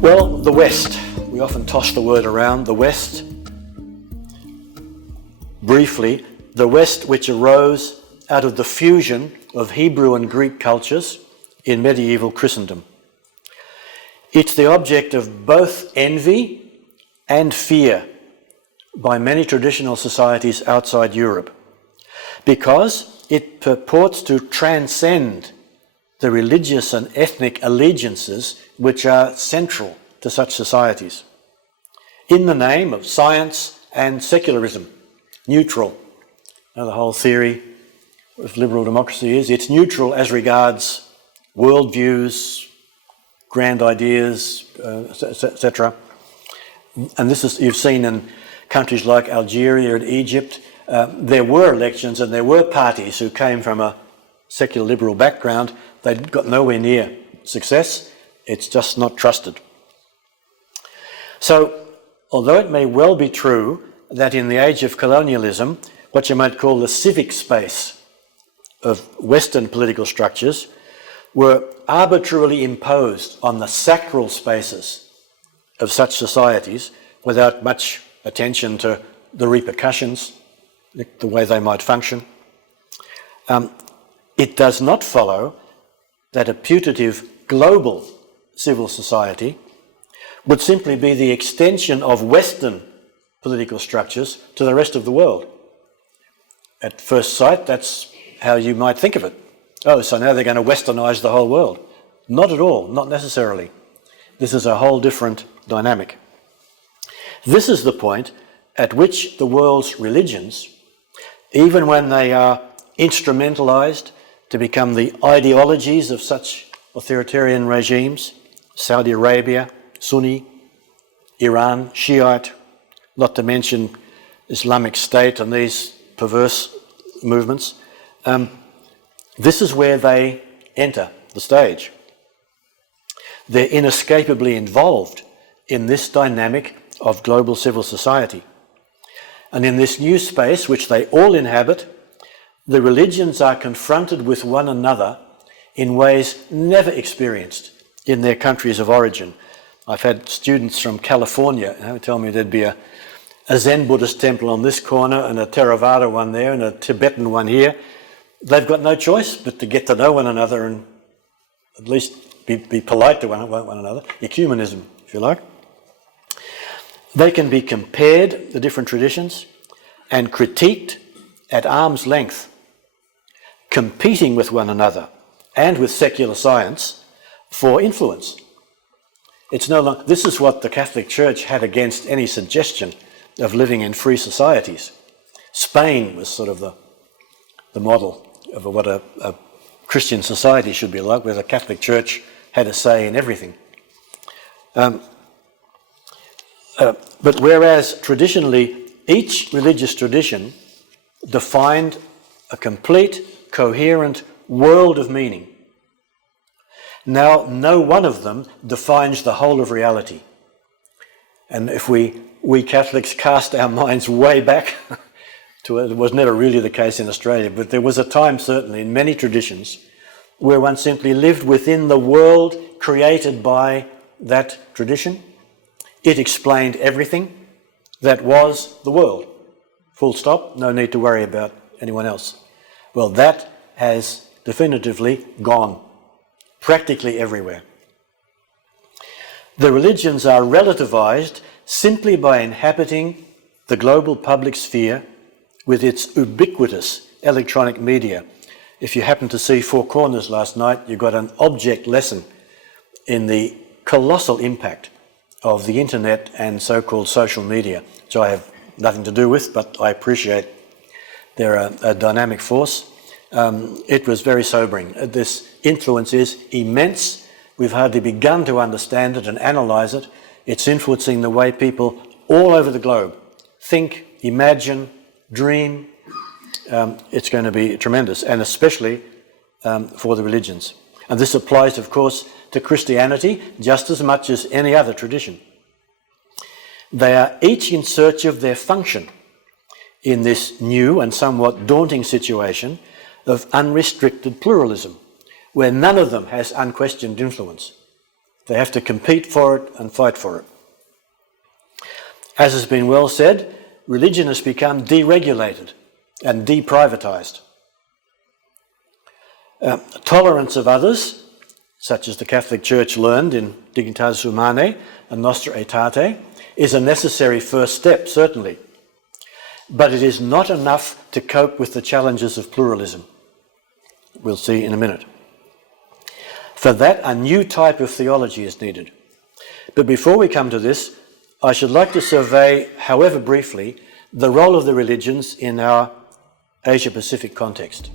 Well, the West. We often toss the word around. The West. Briefly, the West which arose out of the fusion of Hebrew and Greek cultures in medieval Christendom. It's the object of both envy and fear by many traditional societies outside Europe, because it purports to transcend the religious and ethnic allegiances which are central to such societies, in the name of science and secularism, neutral. Now, the whole theory of liberal democracy is it's neutral as regards worldviews, grand ideas, etc. And this is, you've seen in countries like Algeria and Egypt, there were elections and there were parties who came from a secular liberal background. They got nowhere near success. It's just not trusted. So, although it may well be true that in the age of colonialism, what you might call the civic space of Western political structures were arbitrarily imposed on the sacral spaces of such societies without much attention to the repercussions, the way they might function. It does not follow that a putative global civil society would simply be the extension of Western political structures to the rest of the world. At first sight, that's how you might think of it. Oh, so now they're going to westernise the whole world. Not at all, not necessarily. This is a whole different dynamic. This is the point at which the world's religions, even when they are instrumentalised to become the ideologies of such authoritarian regimes, Saudi Arabia, Sunni, Iran, Shiite, not to mention Islamic State and these perverse movements, this is where they enter the stage. They're inescapably involved in this dynamic of global civil society. And in this new space, which they all inhabit, the religions are confronted with one another in ways never experienced in their countries of origin. I've had students from California who tell me there'd be a Zen Buddhist temple on this corner and a Theravada one there and a Tibetan one here. They've got no choice but to get to know one another and at least be polite to one another. Ecumenism, if you like. They can be compared, the different traditions, and critiqued at arm's length, competing with one another and with secular science for influence. It's no longer, this is what the Catholic Church had against any suggestion of living in free societies. Spain was sort of the model of what a Christian society should be like, where the Catholic Church had a say in everything. But whereas traditionally each religious tradition defined a complete, coherent world of meaning, now no one of them defines the whole of reality. And if we Catholics cast our minds way back to it, was never really the case in Australia, but there was a time certainly in many traditions where one simply lived within the world created by that tradition. It explained everything that was the world. Full stop, no need to worry about anyone else. Well, that has definitively gone practically everywhere. The religions are relativized simply by inhabiting the global public sphere with its ubiquitous electronic media. If you happened to see Four Corners last night, you got an object lesson in the colossal impact of the internet and so-called social media, which I have nothing to do with, but I appreciate they're a dynamic force. It was very sobering. This influence is immense. We've hardly begun to understand it and analyse it. It's influencing the way people all over the globe think, imagine, dream. It's going to be tremendous, and especially for the religions. And this applies, of course, to Christianity just as much as any other tradition. They are each in search of their function in this new and somewhat daunting situation of unrestricted pluralism, where none of them has unquestioned influence. They have to compete for it and fight for it. As has been well said, religion has become deregulated and deprivatised. Tolerance of others, such as the Catholic Church learned in Dignitatis Humanae and Nostra Aetate, is a necessary first step, certainly. But it is not enough to cope with the challenges of pluralism. We'll see in a minute. For that, a new type of theology is needed. But before we come to this, I should like to survey, however briefly, the role of the religions in our Asia-Pacific context.